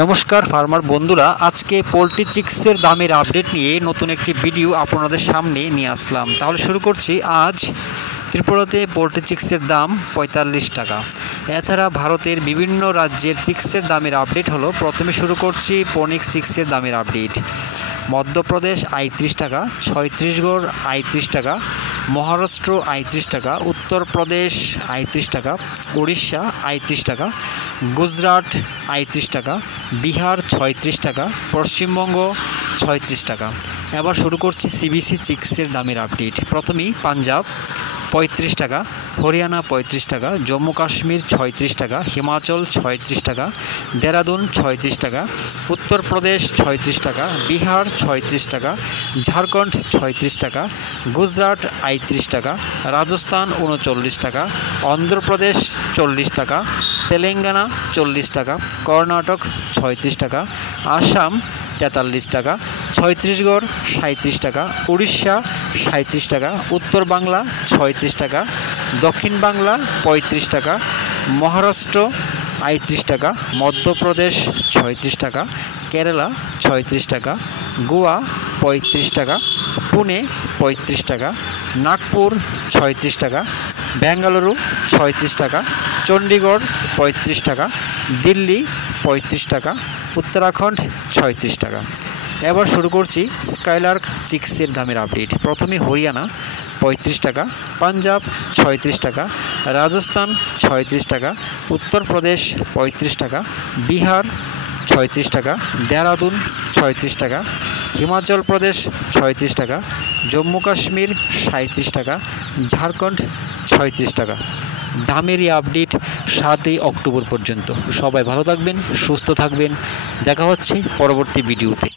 নমস্কার ফার্মার বন্ধুরা, আজকে পোলট্রি চিক্সের দামের আপডেট নিয়ে নতুন একটি ভিডিও আপনাদের সামনে নিয়ে আসলাম। তাহলে শুরু করছি। আজ ত্রিপুরাতে পোলট্রি চিক্সের দাম ৪৫ টাকা। এছাড়া ভারতের বিভিন্ন রাজ্যের চিক্সের দামের আপডেট হলো। প্রথমে শুরু করছি ফোনিক্স চিক্সের দামের আপডেট। মধ্যপ্রদেশ ৩৫ টাকা, ছত্তিশগড় ৩৫ টাকা, মহারাষ্ট্র ৩৫ টাকা, উত্তরপ্রদেশ ৩৫ টাকা, উড়িষ্যা ৩৫ টাকা, গুজরাট ৩৫ টাকা, বিহার ৩৬ টাকা, পশ্চিমবঙ্গ ৩৬ টাকা। এবার শুরু করছি সিবিসি চিক্সের দামের আপডেট। প্রথমেই পাঞ্জাব ৩৫ টাকা, হরিয়ানা ৩৫ টাকা, জম্মু কাশ্মীর ৩৬ টাকা, হিমাচল ৩৬ টাকা, দেরাদুন ৩৬ টাকা, উত্তরপ্রদেশ ৩৬ টাকা, বিহার ৩৬ টাকা, ঝাড়খণ্ড ৩৬ টাকা, গুজরাট ৩৫ টাকা, রাজস্থান ৩৯ টাকা, অন্ধ্রপ্রদেশ ৪০ টাকা, তেলেঙ্গানা ৪০ টাকা, কর্ণাটক ৩৬ টাকা, আসাম ৪৩ টাকা, ছত্তিশগড় ৩৭ টাকা, উড়িষ্যা ৩৭ টাকা, উত্তর বাংলা ৩৬ টাকা, দক্ষিণ বাংলা ৩৫ টাকা, মহারাষ্ট্র ৩৫ টাকা, মধ্যপ্রদেশ ৩৬ টাকা, কেরালা ৩৬ টাকা, গোয়া ৩৫ টাকা, পুনে ৩৫ টাকা, নাগপুর ৩৬ টাকা, বেঙ্গালুরু ৩৬ টাকা, চণ্ডীগড় ৩৫ টাকা, দিল্লি ৩৫ টাকা, উত্তরাখণ্ড ৩৬ টাকা। এবার শুরু করছি স্কাইলার্ক চিক্সের দামের আপডেট। প্রথমে হরিয়ানা ৩৫ টাকা, পাঞ্জাব ৩৬ টাকা, রাজস্থান ৩৬ টাকা, উত্তরপ্রদেশ ৩৫ টাকা, বিহার ৩৬ টাকা, দেরাদুন ৩৬ টাকা, হিমাচল প্রদেশ ৩৬ টাকা, জম্মু কাশ্মীর ৩৭ টাকা, ঝাড়খণ্ড ৩৬ টাকা। দামের এই আপডেট ৭ই অক্টোবর পর্যন্ত। সবাই ভালো থাকবেন, সুস্থ থাকবেন। দেখা হচ্ছে পরবর্তী ভিডিওতে।